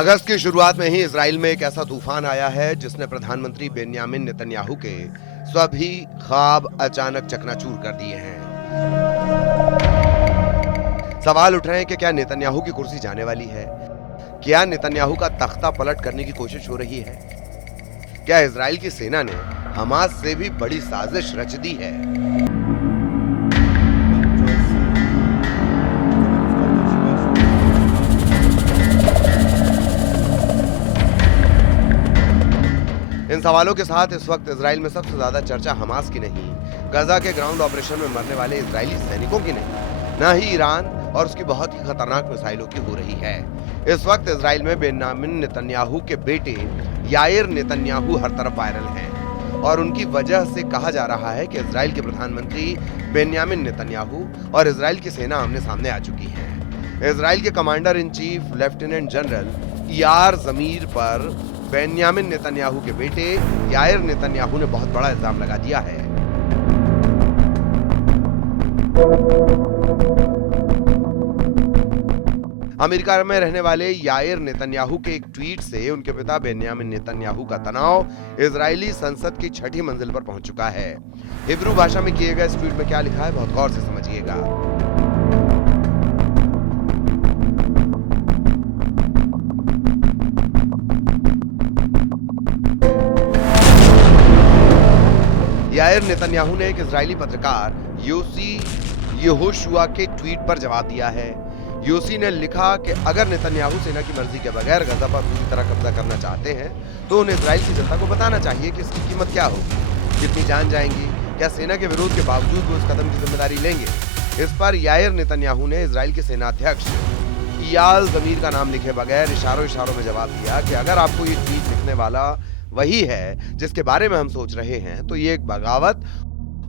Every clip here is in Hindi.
अगस्त की शुरुआत में ही इजराइल में एक ऐसा तूफान आया है जिसने प्रधानमंत्री बेन्यामिन नेतन्याहू के सभी ख्वाब अचानक चकनाचूर कर दिए हैं। सवाल उठ रहे हैं कि क्या नेतन्याहू की कुर्सी जाने वाली है? क्या नेतन्याहू का तख्ता पलट करने की कोशिश हो रही है? क्या इजराइल की सेना ने हमास से भी बड़ी साजिश रच दी है? इन सवालों के साथ इस वक्त इजराइल में सबसे ज्यादा चर्चा हमास की नहीं, गजा के ग्राउंड ऑपरेशन में मरने वाले इजरायली सैनिकों की नहीं, न ही ईरान और उसकी बहुत ही खतरनाक मिसाइलों की हो रही है। इस वक्त इजराइल में बेन्यामिन नेतन्याहू के बेटे याइर नेतन्याहू हर तरफ वायरल हैं और उनकी वजह से कहा जा रहा है कि इजराइल के प्रधानमंत्री बेन्यामिन नेतन्याहू और इजराइल की सेना आमने सामने आ चुकी है। इजराइल के commander in chief lieutenant general Eyal Zamir पर बेन्यामिन नेतन्याहू के बेटे याइर नेतन्याहू ने बहुत बड़ा इल्जाम लगा दिया है। अमेरिका में रहने वाले याइर नेतन्याहू के एक ट्वीट से उनके पिता बेन्यामिन नेतन्याहू का तनाव इजरायली संसद की 6ठी मंजिल पर पहुंच चुका है। हिब्रू भाषा में किए गए इस ट्वीट में क्या लिखा है, बहुत गौर से समझिएगा। याइर नेतन्याहू ने एक इजरायली पत्रकार योसी यहोशुआ के ट्वीट पर जवाब दिया है। योसी ने लिखा कि अगर नेतन्याहू सेना की मर्जी के बगैर गजा पर पूरी तरह कब्जा करना चाहते हैं तो उन्हें इजराइल की जनता को बताना चाहिए कि इसकी कीमत क्या होगी, कितनी जान जाएंगी, क्या सेना के विरोध के बावजूद वो इस कदम की जिम्मेदारी लेंगे। इस पर याइर नेतन्याहू ने इजराइल के सेनाध्यक्ष इयाल जमीर का नाम लिखे बगैर इशारों में जवाब दिया कि अगर आपको ये ट्वीट लिखने वाला वही है जिसके बारे में हम सोच रहे हैं तो ये एक बगावत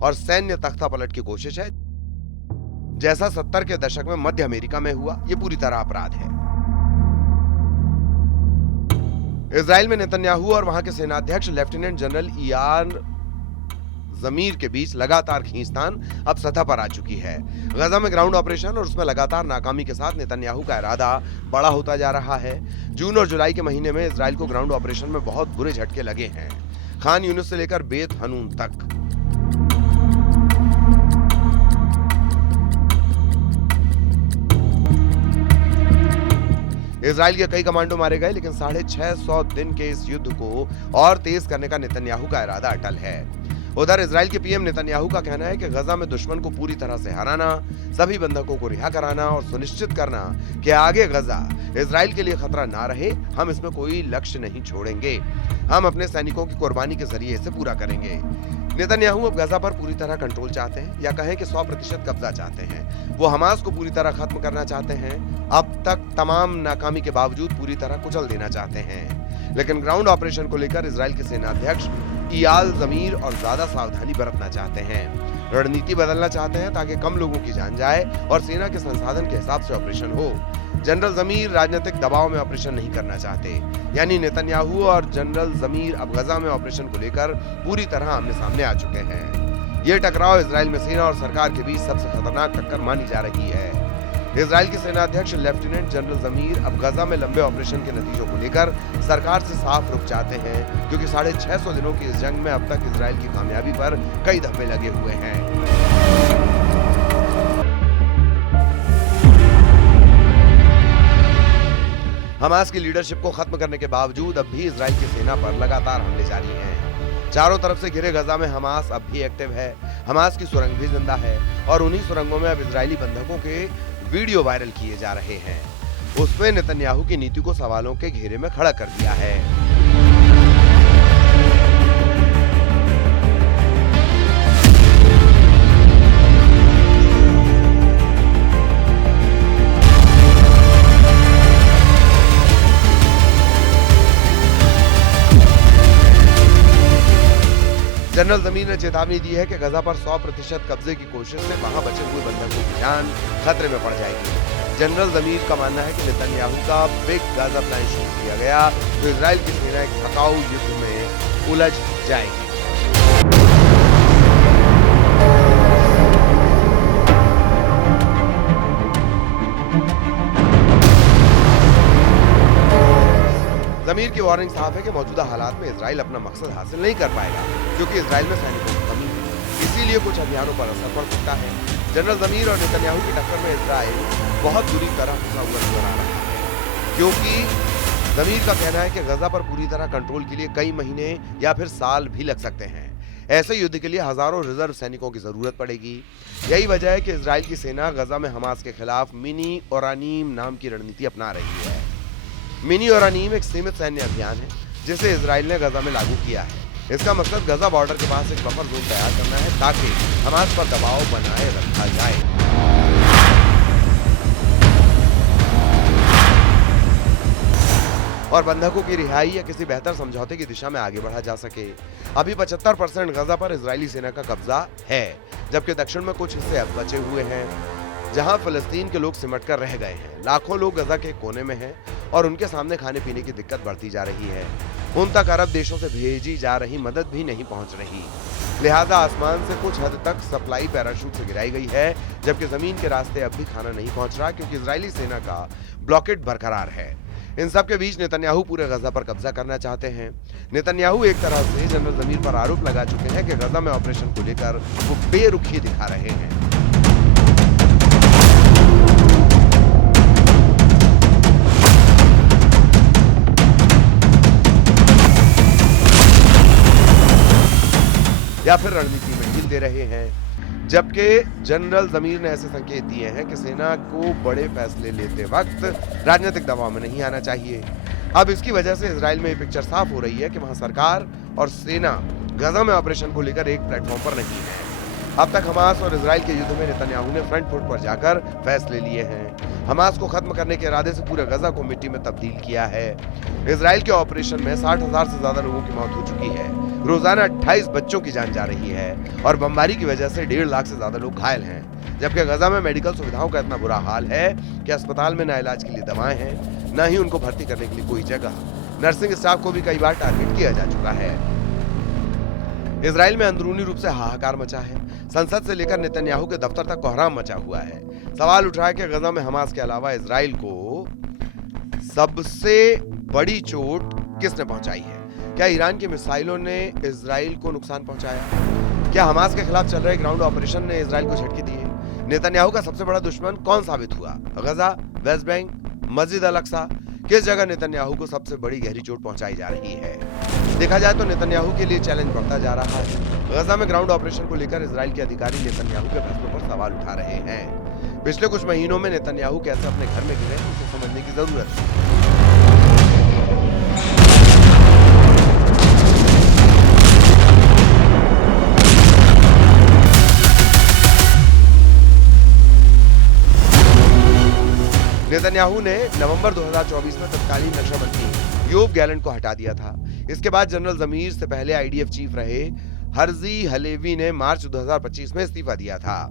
और सैन्य तख्ता पलट की कोशिश है, जैसा 70 के दशक में मध्य अमेरिका में हुआ। ये पूरी तरह अपराध है। इजराइल में नेतन्याहू और वहां के सेनाध्यक्ष लेफ्टिनेंट जनरल इयार जमीर के बीच लगातार खींचतान अब सतह पर आ चुकी है। गजा में ग्राउंड ऑपरेशन और उसमें लगातार नाकामी के साथ नेतन्याहू का इरादा बड़ा होता जा रहा है। जून और जुलाई के महीने में इजराइल को ग्राउंड ऑपरेशन में बहुत बुरे झटके लगे हैं, खान यूनिस से लेकर बेत हनून तक। इजराइल के कई कमांडो मारे गए, लेकिन 650 दिन के इस युद्ध को और तेज करने का नेतन्याहू का इरादा अटल है। उधर इजराइल के पीएम नेतन्याहू का कहना है कि गजा में दुश्मन को पूरी तरह से हराना, सभी बंधकों को रिहा कराना और सुनिश्चित करना कि आगे गजा इजराइल के लिए खतरा ना रहे, हम इसमें कोई लक्ष्य नहीं छोड़ेंगे। हम अपने सैनिकों की कुर्बानी के जरिए इसे पूरा करेंगे। नेतन्याहू अब गजा पर पूरी तरह कंट्रोल चाहते हैं, या कहें कि 100% कब्जा चाहते हैं। वो हमास को पूरी तरह खत्म करना चाहते हैं, अब तक तमाम नाकामी के बावजूद पूरी तरह कुचल देना चाहते हैं। लेकिन ग्राउंड ऑपरेशन को लेकर इजराइल के सेनाध्यक्ष इयाल जमीर और ज्यादा सावधानी बरतना चाहते हैं, रणनीति बदलना चाहते हैं ताकि कम लोगों की जान जाए और सेना के संसाधन के हिसाब से ऑपरेशन हो। जनरल जमीर राजनीतिक दबाव में ऑपरेशन नहीं करना चाहते, यानी नेतन्याहू और जनरल जमीर अब गजा में ऑपरेशन को लेकर पूरी तरह आमने सामने आ चुके हैं। ये टकराव इजराइल में सेना और सरकार के बीच सबसे खतरनाक टक्कर मानी जा रही है। इजराइल के सेनाध्यक्ष लेफ्टिनेंट जनरल जमीर अब गजा में लंबे ऑपरेशन के नतीजों को लेकर सरकार से साफ रुख चाहते हैं, क्योंकि 650 दिनों की इस जंग में अब तक इजराइल की कामयाबी पर कई धब्बे लगे हुए हैं। हमास की लीडरशिप को खत्म करने के बावजूद अब भी इजराइल की सेना पर लगातार हमले जारी हैं। चारों तरफ से घिरे गजा में हमास अब भी एक्टिव है। हमास की सुरंग भी जिंदा है और उन्हीं सुरंगों में अब इजरायली बंधकों के वीडियो वायरल किए जा रहे हैं। उसमें नेतन्याहू की नीति को सवालों के घेरे में खड़ा कर दिया है। जनरल जमीर ने चेतावनी दी है कि गजा पर 100% कब्जे की कोशिश से वहां बचे हुए बंधकों की जान खतरे में पड़ जाएगी। जनरल जमीर का मानना है कि नेतन्याहू का बिग गाजा प्लान शुरू किया गया तो इजराइल की सेना एक थकाऊ युद्ध में उलझ जाएगी। जमीर की वार्निंग साफ है कि मौजूदा हालात में इजराइल अपना मकसद हासिल नहीं कर पाएगा, क्योंकि इजराइल में सैनिकों की कमी है। इसीलिए कुछ अभियानों पर असर पड़ सकता है। जनरल जमीर और नेतन्याहू की टक्कर में इजराइल बहुत बुरी तरह फंसा हुआ नजर आ रहा है, क्योंकि जमीर का कहना है कि गजा पर पूरी तरह कंट्रोल के लिए कई महीने या फिर साल भी लग सकते हैं। ऐसे युद्ध के लिए हजारों रिजर्व सैनिकों की जरूरत पड़ेगी। यही वजह है कि इजराइल की सेना गजा में हमास के खिलाफ मिनी ओरानीम नाम की रणनीति अपना रही है। मिनी ओरानीम एक सीमित सैन्य अभियान है जिसे इजराइल ने गजा में लागू किया है। इसका मकसद गजा बॉर्डर के पास एक बफर जोन तैयार करना है ताकि हमास पर दबाव बनाए रखा जाए। और बंधकों की रिहाई या किसी बेहतर समझौते की दिशा में आगे बढ़ा जा सके। अभी 75% गजा पर इजरायली सेना का कब्जा है, जबकि दक्षिण में कुछ हिस्से अब बचे हुए हैं जहां फिलिस्तीन के लोग सिमट कर रह गए हैं। लाखों लोग गजा के कोने में हैं और उनके सामने खाने पीने की दिक्कत बढ़ती जा रही है। उन तक अरब देशों से भेजी जा रही मदद भी नहीं पहुंच रही, लिहाजा आसमान से कुछ हद तक सप्लाई पैराशूट से गिराई गई है, जबकि जमीन के रास्ते अब भी खाना नहीं पहुंच रहा, क्योंकि इजरायली सेना का ब्लॉकेड बरकरार है। इन सब के बीच नेतन्याहू पूरे गजा पर कब्जा करना चाहते हैं। नेतन्याहू एक तरह से जनरल जमीर पर आरोप लगा चुके हैं कि गजा में ऑपरेशन को लेकर वो बेरुखी दिखा रहे हैं। या फिर रणनीति में ढील दे रहे हैं, जबकि जनरल जमीर ने ऐसे संकेत दिए हैं कि सेना को बड़े फैसले लेते वक्त राजनीतिक दबाव में नहीं आना चाहिए। अब इसकी वजह से इजराइल में ये पिक्चर साफ हो रही है कि वहां सरकार और सेना गजा में ऑपरेशन को लेकर एक प्लेटफॉर्म पर नहीं है। अब तक हमास और इजराइल के युद्ध में नेतन्याहू ने फ्रंट फुट पर जाकर फैसले लिए हैं। हमास को खत्म करने के इरादे से पूरे गजा को मिट्टी में तब्दील किया है। इजराइल के ऑपरेशन में 60,000 से ज्यादा लोगों की मौत हो चुकी है। रोजाना 28 बच्चों की जान जा रही है और बमबारी की वजह से 1.5 लाख से ज्यादा लोग घायल हैं। जबकि गजा में मेडिकल सुविधाओं का इतना बुरा हाल है कि अस्पताल में न इलाज के लिए दवाएं हैं, न ही उनको भर्ती करने के लिए कोई जगह। नर्सिंग स्टाफ को भी कई बार टारगेट किया जा चुका है। इजराइल में अंदरूनी रूप से हाहाकार मचा है। संसद से लेकर नेतन्याहू के दफ्तर तक कोहराम मचा हुआ है। सवाल उठ रहा है कि गजा में हमास के अलावा इजराइल को सबसे बड़ी चोट किसने पहुंचाई है? क्या ईरान की मिसाइलों ने इजराइल को नुकसान पहुंचाया? क्या हमास के खिलाफ चल रहे ग्राउंड ऑपरेशन ने इजराइल को झटके दिए? नेतन्याहू का सबसे बड़ा दुश्मन कौन साबित हुआ? गजा, वेस्ट बैंक, मस्जिद अल अक्सा? किस जगह नेतन्याहू को सबसे बड़ी गहरी चोट पहुंचाई जा रही है? देखा जाए तो नेतन्याहू के लिए चैलेंज बढ़ता जा रहा है। गजा में ग्राउंड ऑपरेशन को लेकर इजराइल के अधिकारी नेतन्याहू के फैसलों पर सवाल उठा रहे हैं। पिछले कुछ महीनों में नेतन्याहू कैसे अपने घर में गिरे उसे समझने की जरूरत है। नेतन्याहू ने नवंबर 2024 में तत्कालीन रक्षा मंत्री योब गैलेंट को हटा दिया था। इसके बाद जनरल जमीर से पहले आईडीएफ चीफ रहे हर्जी हलेवी ने मार्च 2025 में इस्तीफा दिया था।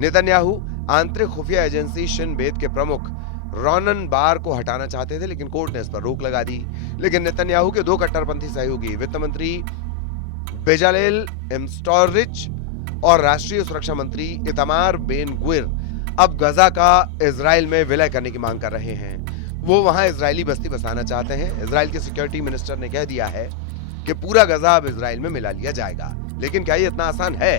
नेतन्याहू आंतरिक खुफिया एजेंसी शिन बेत के प्रमुख रॉनन बार को हटाना चाहते थे, लेकिन कोर्ट ने इस पर रोक लगा दी। लेकिन नेतन्याहू के दो कट्टरपंथी सहयोगी वित्त मंत्री बेजालेल एम्स्टोरिच और राष्ट्रीय सुरक्षा मंत्री इतामार बेन गुइर अब गजा का इजराइल में विलय करने की मांग कर रहे हैं। वो वहां इजरायली बस्ती बसाना चाहते हैं। इजराइल के सिक्योरिटी मिनिस्टर ने कह दिया है कि पूरा गजा अब इजराइल में मिला लिया जाएगा, लेकिन क्या ये इतना आसान है?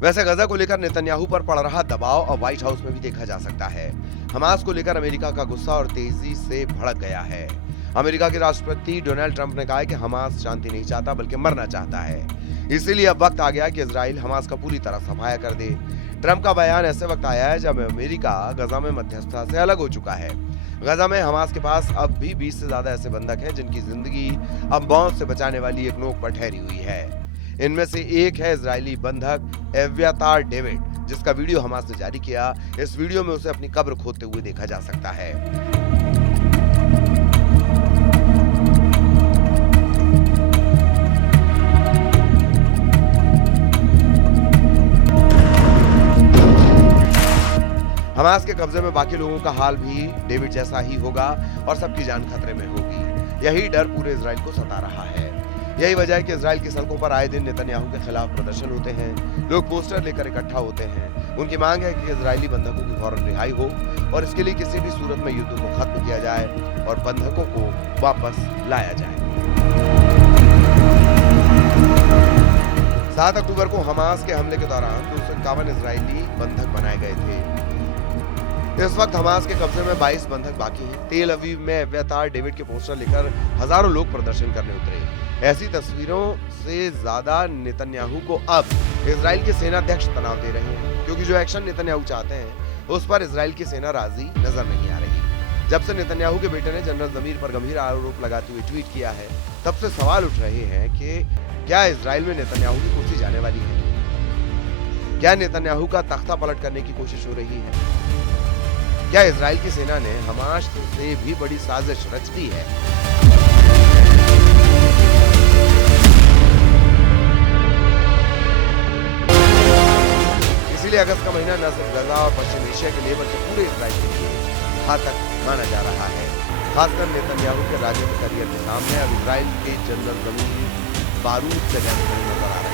वैसे गजा को लेकर नेतन्याहू पर पड़ रहा दबाव अब व्हाइट हाउस में भी देखा जा सकता है। हमास को लेकर अमेरिका का गुस्सा और तेजी से भड़क गया है। अमेरिका के राष्ट्रपति डोनाल्ड ट्रंप ने कहा है कि हमास शांति नहीं चाहता बल्कि मरना चाहता है। इसीलिए अब वक्त आ गया कि इजराइल हमास का पूरी तरह सफाया कर दे। ट्रंप का बयान ऐसे वक्त आया है जब अमेरिका गजा में मध्यस्थता से अलग हो चुका है। गजा में हमास के पास अब भी 20 से ज्यादा ऐसे बंधक हैं जिनकी जिंदगी अब मौत से बचाने वाली एक नोक पर ठहरी हुई है। इनमें से एक है इजरायली बंधक एव्यातार डेविड, जिसका वीडियो हमास ने जारी किया। इस वीडियो में उसे अपनी कब्र खोदते हुए देखा जा सकता है। हमास के कब्जे में बाकी लोगों का हाल भी डेविड जैसा ही होगा और सबकी जान खतरे में होगी। यही डर पूरे इजराइल को सता रहा है। यही वजह है कि इजराइल की सड़कों पर आए दिन नेतन्याहू के खिलाफ प्रदर्शन होते हैं। लोग पोस्टर लेकर इकट्ठा होते हैं। उनकी मांग है कि इजरायली बंधकों की फौरन रिहाई हो और इसके लिए किसी भी सूरत में युद्ध को खत्म किया जाए और बंधकों को वापस लाया जाए। 7 अक्टूबर को हमास के हमले के दौरान 251 इजरायली बंधक बनाए गए थे। इस वक्त हमास के कब्जे में 22 बंधक बाकी हैं। तेल अवीव में एब्यातार डेविड के पोस्टर लेकर हजारों लोग प्रदर्शन करने उतरे। ऐसी तस्वीरों से ज्यादा नेतन्याहू को अब इजराइल के सेनाध्यक्ष तनाव दे रहे हैं, क्योंकि जो एक्शन नेतन्याहू चाहते हैं उस पर इजराइल की सेना राजी नजर नहीं आ रही। जब से नेतन्याहू के बेटे ने जनरल जमीर पर गंभीर आरोप लगाते हुए ट्वीट किया है, तब से सवाल उठ रहे हैं कि क्या इजराइल में नेतन्याहू की कुर्सी जाने वाली है? क्या नेतन्याहू का तख्ता पलट करने की कोशिश हो रही है? क्या इजराइल की सेना ने हमास से भी बड़ी साजिश रच दी है? इसीलिए अगस्त का महीना न सिर्फ गजा और पश्चिम एशिया के लिए बल्कि पूरे इजराइल के लिए घातक माना जा रहा है। खासकर नेतन्याहू के राजनीतिक करियर के सामने अब इजराइल के जनरल जमीर बारूद से नजर आ रहे हैं।